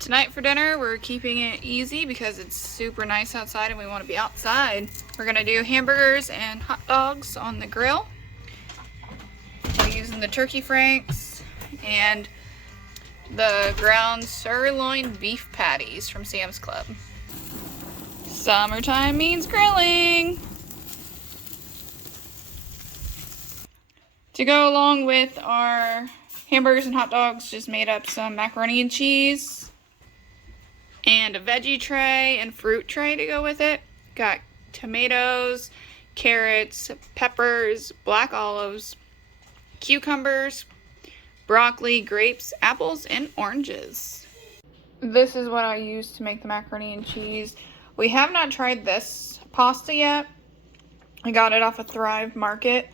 Tonight for dinner, we're keeping it easy because it's super nice outside and we want to be outside. We're gonna do hamburgers and hot dogs on the grill. We're using the turkey franks and the ground sirloin beef patties from Sam's Club. Summertime means grilling. To go along with our hamburgers and hot dogs, just made up some macaroni and cheese and a veggie tray and fruit tray to go with it. Got tomatoes, carrots, peppers, black olives, cucumbers, broccoli, grapes, apples, and oranges. This is what I use to make the macaroni and cheese. We have not tried this pasta yet. I got it off of Thrive Market.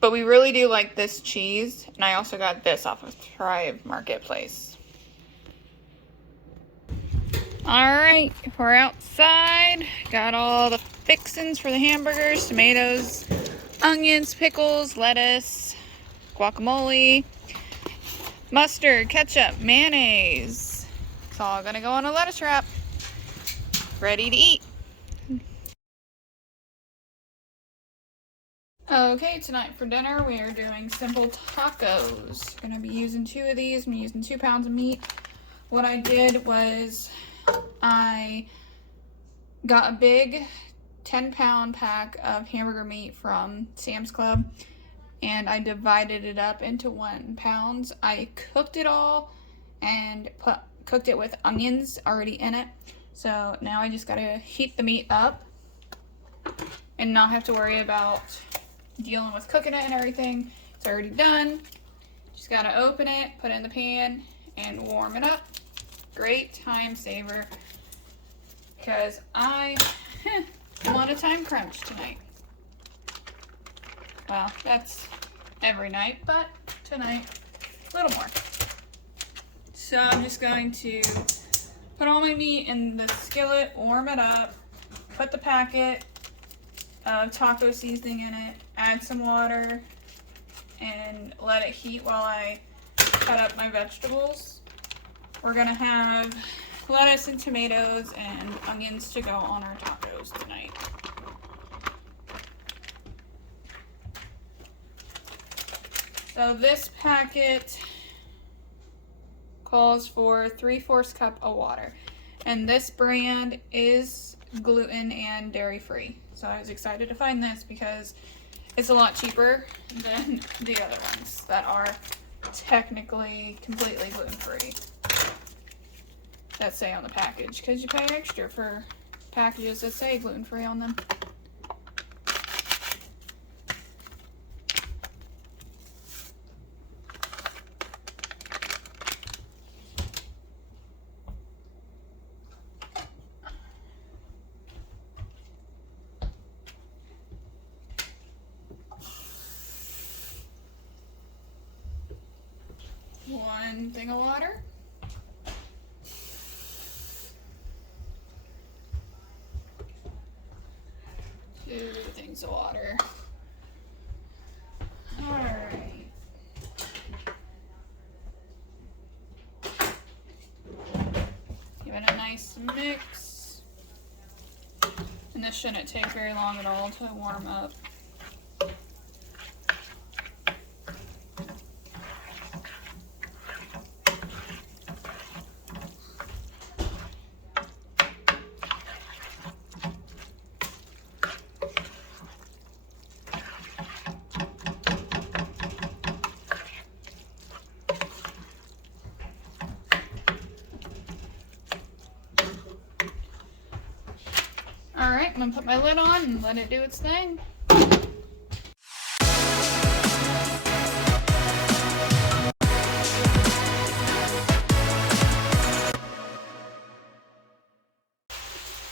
But we really do like this cheese, and I also got this off of Thrive Marketplace. Alright, we're outside. Got all the fixings for the hamburgers, tomatoes, onions, pickles, lettuce, guacamole, mustard, ketchup, mayonnaise. It's all gonna go on a lettuce wrap. Ready to eat. Okay, tonight for dinner we are doing simple tacos. I'm gonna be using 2 of these. I'm using 2 pounds of meat. What I did was I got a big 10-pound pack of hamburger meat from Sam's Club and I divided it up into 1 pound. I cooked it all and cooked it with onions already in it. So now I just gotta heat the meat up and not have to worry about dealing with cooking it and everything. It's already done. Just gotta open it, put it in the pan, and warm it up. Great time saver because I am on a time crunch tonight. Well, that's every night, but tonight a little more. So I'm just going to put all my meat in the skillet, warm it up, put the packet of taco seasoning in it, add some water, and let it heat while I cut up my vegetables. We're gonna have lettuce and tomatoes and onions to go on our tacos tonight. So this packet calls for 3/4 cup of water, and this brand is gluten and dairy free. So I was excited to find this because it's a lot cheaper than the other ones that are technically completely gluten-free that say on the package, because you pay extra for packages that say gluten-free on them. One thing of water. Two things of water. Alright. Give it a nice mix. And this shouldn't take very long at all to warm up. Alright, I'm gonna put my lid on and let it do its thing.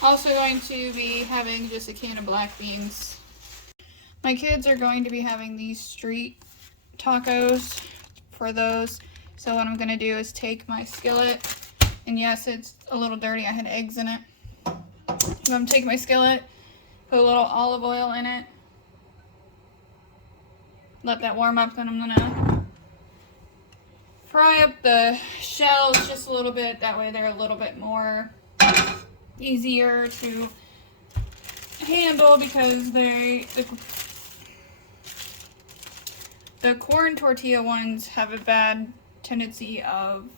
Also going to be having just a can of black beans. My kids are going to be having these street tacos for those. So what I'm gonna do is take my skillet, and yes, it's a little dirty, I had eggs in it. I'm gonna take my skillet, put a little olive oil in it, let that warm up, then I'm gonna pry up the shells just a little bit. That way they're a little bit more easier to handle because the corn tortilla ones have a bad tendency of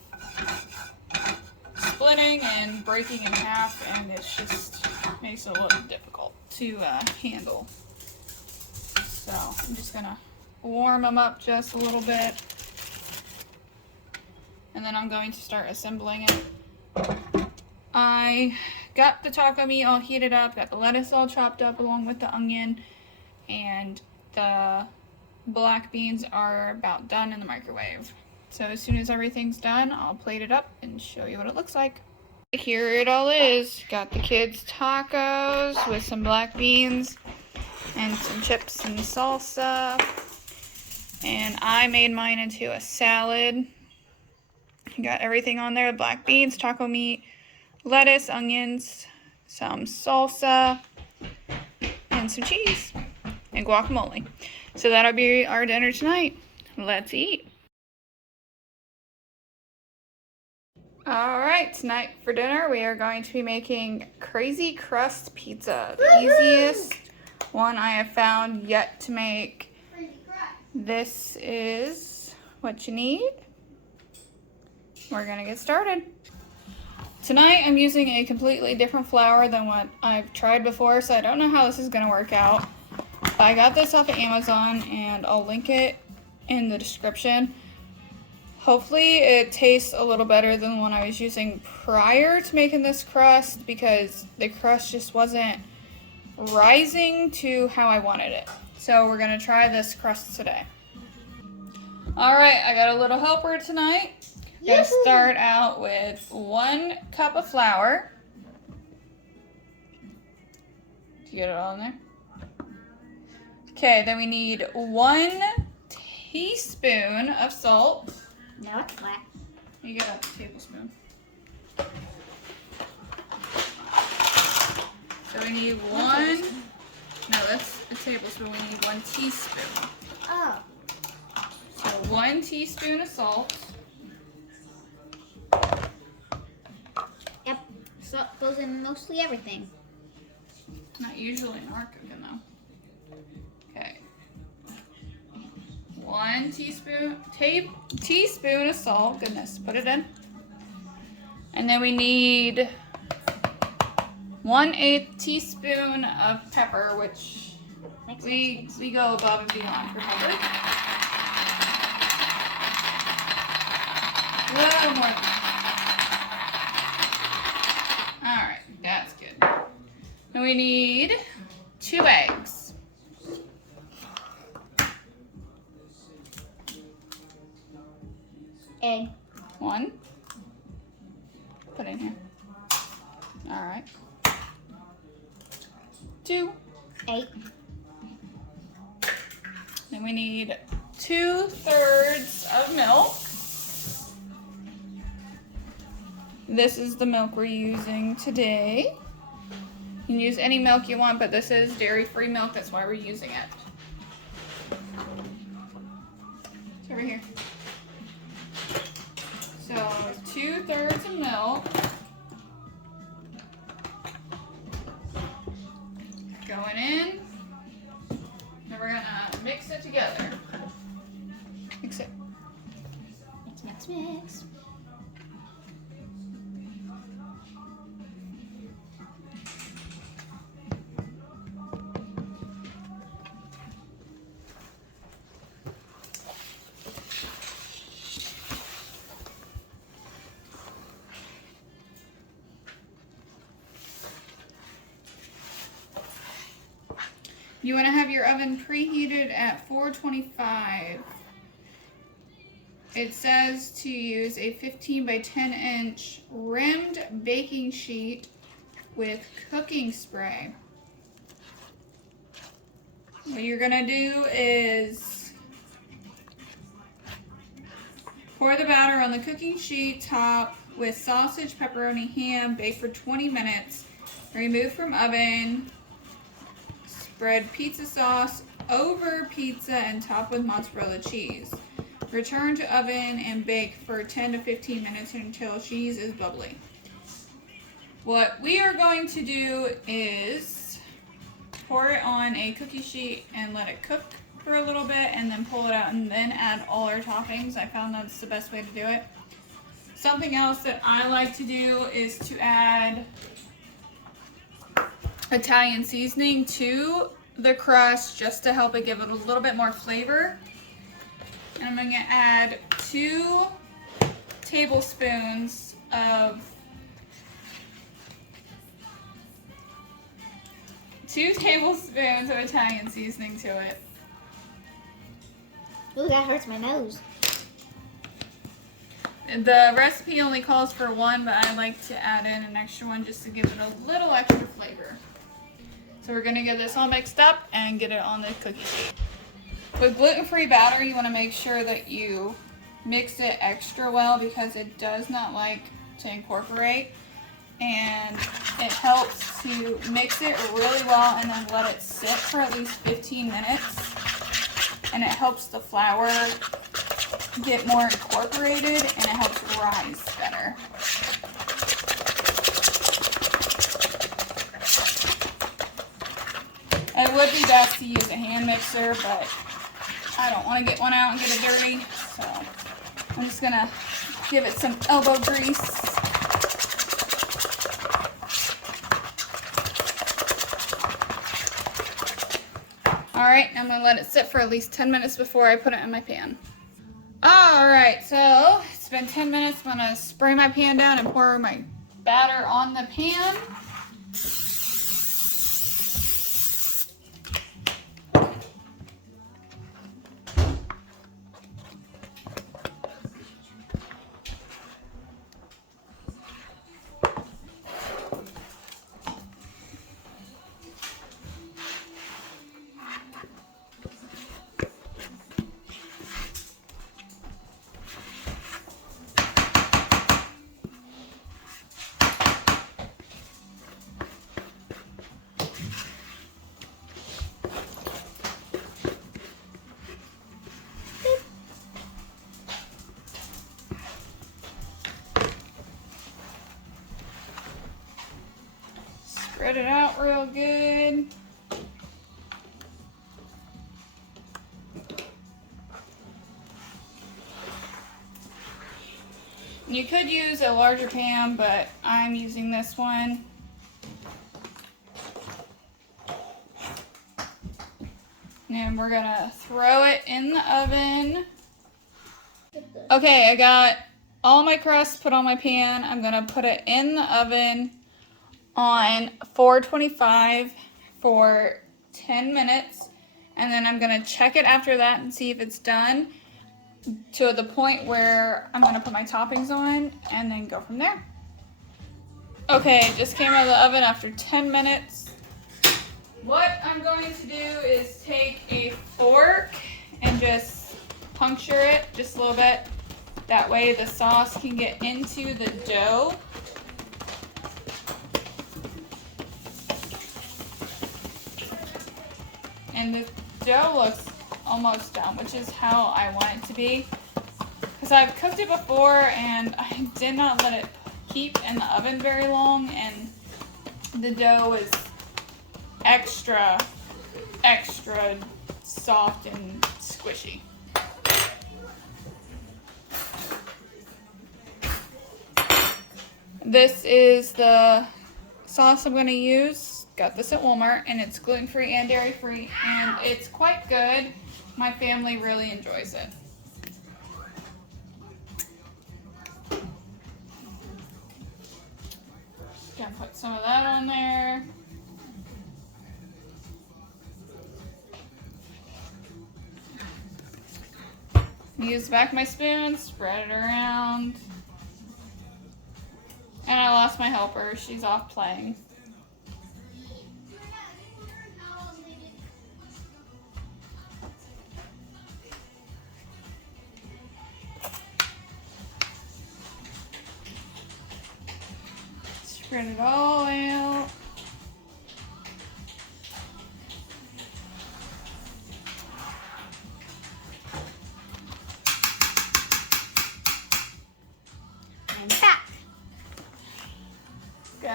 splitting and breaking in half, and it's just makes it a little difficult to handle. So I'm just gonna warm them up just a little bit, and then I'm going to start assembling it. I got the taco meat all heated up, got the lettuce all chopped up along with the onion, and the black beans are about done in the microwave. So as soon as everything's done, I'll plate it up and show you what it looks like. Here it all is. Got the kids' tacos with some black beans and some chips and salsa. And I made mine into a salad. Got everything on there, black beans, taco meat, lettuce, onions, some salsa, and some cheese, and guacamole. So that'll be our dinner tonight. Let's eat. Alright, tonight for dinner we are going to be making crazy crust pizza. The easiest one I have found yet to make. This is what you need. We're gonna get started. Tonight I'm using a completely different flour than what I've tried before, so I don't know how this is gonna work out. I got this off of Amazon and I'll link it in the description. Hopefully it tastes a little better than the one I was using prior to making this crust, because the crust just wasn't rising to how I wanted it. So we're gonna try this crust today. Alright, I got a little helper tonight. Gonna start out with 1 cup of flour. Did you get it all in there? Okay, then we need 1 teaspoon of salt. No, it's flat. You get a tablespoon. So we need 1, no, that's a tablespoon. We need 1 teaspoon. Oh. So 1 teaspoon of salt. Yep. Salt goes in mostly everything. Not usually in our cooking though. Okay. 1 teaspoon of salt. Goodness, put it in. And then we need 1/8 teaspoon of pepper, which we go above and beyond for pepper. A little more. Alright, that's good. And we need 2 eggs. Egg. 1. Put in here. Alright. 2. 8. Then we need 2/3 of milk. This is the milk we're using today. You can use any milk you want, but this is dairy-free milk. That's why we're using it. It's over here. So 2/3 of milk. Going in. And we're gonna mix it together. Mix it. Mix, mix, mix. You want to have your oven preheated at 425. It says to use a 15 by 10 inch rimmed baking sheet with cooking spray. What you're going to do is pour the batter on the cooking sheet, top with sausage, pepperoni, ham, bake for 20 minutes, remove from oven. Spread pizza sauce over pizza and top with mozzarella cheese. Return to oven and bake for 10 to 15 minutes until cheese is bubbly. What we are going to do is pour it on a cookie sheet and let it cook for a little bit and then pull it out and then add all our toppings. I found that's the best way to do it. Something else that I like to do is to add Italian seasoning to the crust just to help it give it a little bit more flavor. And I'm going to add 2 tablespoons of Italian seasoning to it. Ooh, that hurts my nose. The recipe only calls for 1, but I like to add in an extra one just to give it a little extra flavor. So we're going to get this all mixed up and get it on the cookie sheet. With gluten-free batter, you want to make sure that you mix it extra well because it does not like to incorporate. And it helps to mix it really well and then let it sit for at least 15 minutes. And it helps the flour get more incorporated and it helps rise better. It would be best to use a hand mixer, but I don't want to get one out and get it dirty, so I'm just gonna give it some elbow grease. Alright, I'm gonna let it sit for at least 10 minutes before I put it in my pan. Alright, so it's been 10 minutes. I'm gonna spray my pan down and pour my batter on the pan. Spread it out real good. You could use a larger pan, but I'm using this one. And we're gonna throw it in the oven. Okay, I got all my crust put on my pan. I'm gonna put it in the oven on 425 for 10 minutes. And then I'm gonna check it after that and see if it's done to the point where I'm gonna put my toppings on and then go from there. Okay, it just came out of the oven after 10 minutes. What I'm going to do is take a fork and just puncture it just a little bit. That way the sauce can get into the dough. And the dough looks almost done, which is how I want it to be. Because I've cooked it before and I did not let it keep in the oven very long, and the dough is extra soft and squishy. This is the sauce I'm going to use. Got this at Walmart, and it's gluten-free and dairy-free, and it's quite good. My family really enjoys it. Gonna put some of that on there. Use back my spoon, spread it around. And I lost my helper. She's off playing. Spread it all out.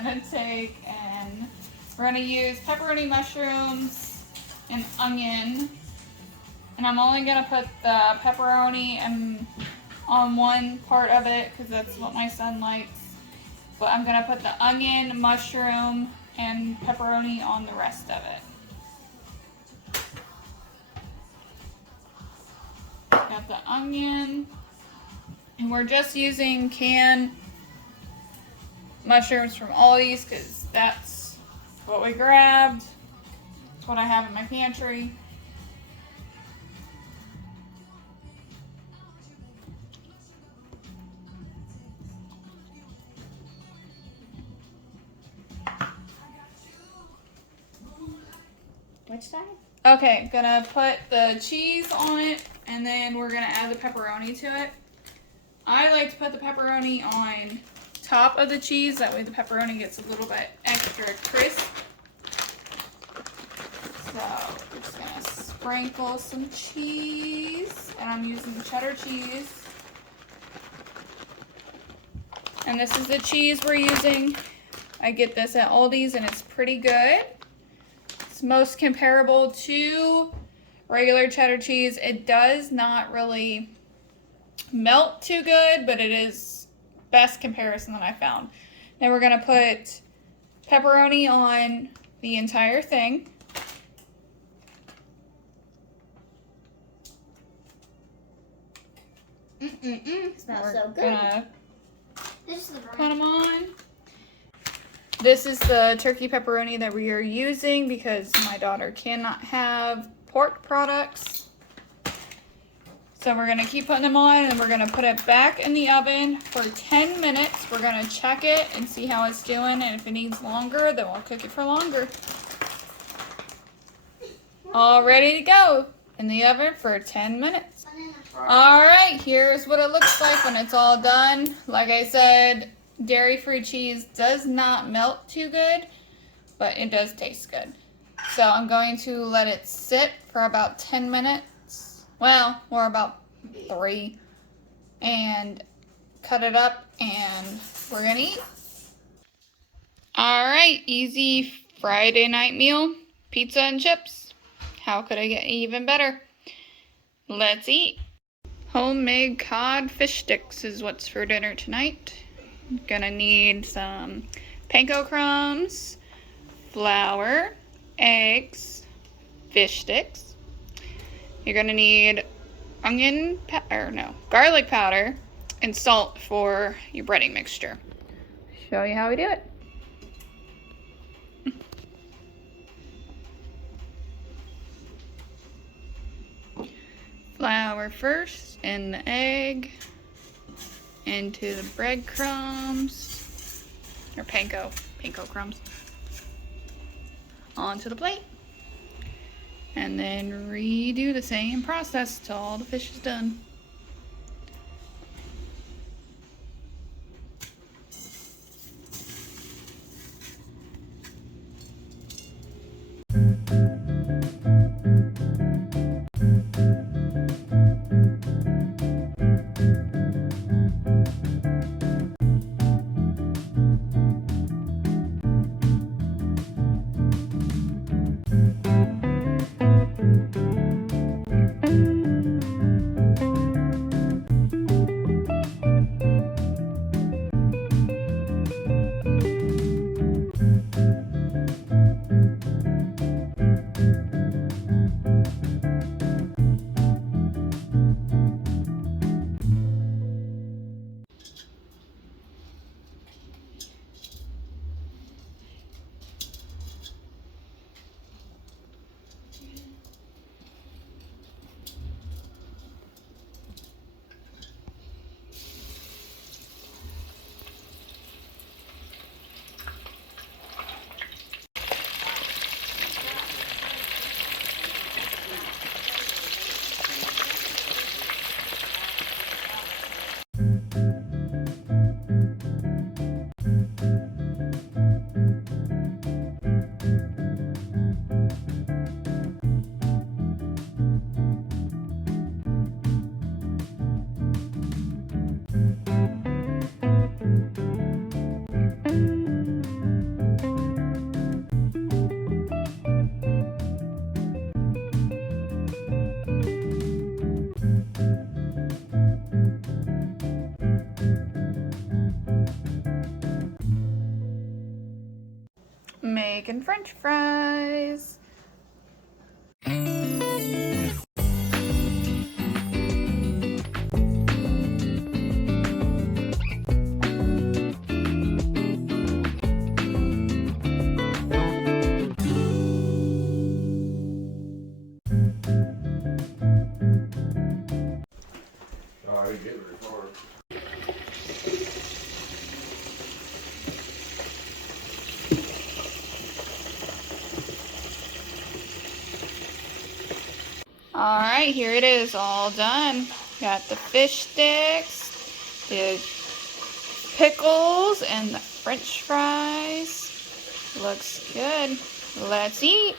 gonna take and we're gonna use pepperoni, mushrooms, and onion. And I'm only gonna put the pepperoni on one part of it because that's what my son likes. But I'm gonna put the onion, mushroom, and pepperoni on the rest of it. Got the onion. And we're just using canned mushrooms from Aldi's because that's what we grabbed. It's what I have in my pantry. Which side? Okay, gonna put the cheese on it and then we're gonna add the pepperoni to it. I like to put the pepperoni on top of the cheese, that way the pepperoni gets a little bit extra crisp. So we're just gonna sprinkle some cheese, and I'm using cheddar cheese. And this is the cheese we're using. I get this at Aldi's and it's pretty good. It's most comparable to regular cheddar cheese. It does not really melt too good, but it is best comparison that I found. Then we're gonna put pepperoni on the entire thing. Smells so good. Gonna This is the put them on. This is the turkey pepperoni that we are using because my daughter cannot have pork products. So we're gonna keep putting them on and we're gonna put it back in the oven for 10 minutes. We're gonna check it and see how it's doing, and if it needs longer, then we'll cook it for longer. All ready to go in the oven for 10 minutes. All right, here's what it looks like when it's all done. Like I said, dairy-free cheese does not melt too good, but it does taste good. So I'm going to let it sit for about 10 minutes. Well, or about 3. And cut it up and we're gonna eat. All right, easy Friday night meal, pizza and chips. How could I get even better? Let's eat. Homemade cod fish sticks is what's for dinner tonight. Gonna need some panko crumbs, flour, eggs, fish sticks. You're gonna need garlic powder and salt for your breading mixture. Show you how we do it. Flour first, and the egg into the breadcrumbs, or panko crumbs, onto the plate. And then redo the same process till all the fish is done. some French fries. I didn't get very far. Alright, here it is, all done. Got the fish sticks, the pickles, and the French fries. Looks good. Let's eat.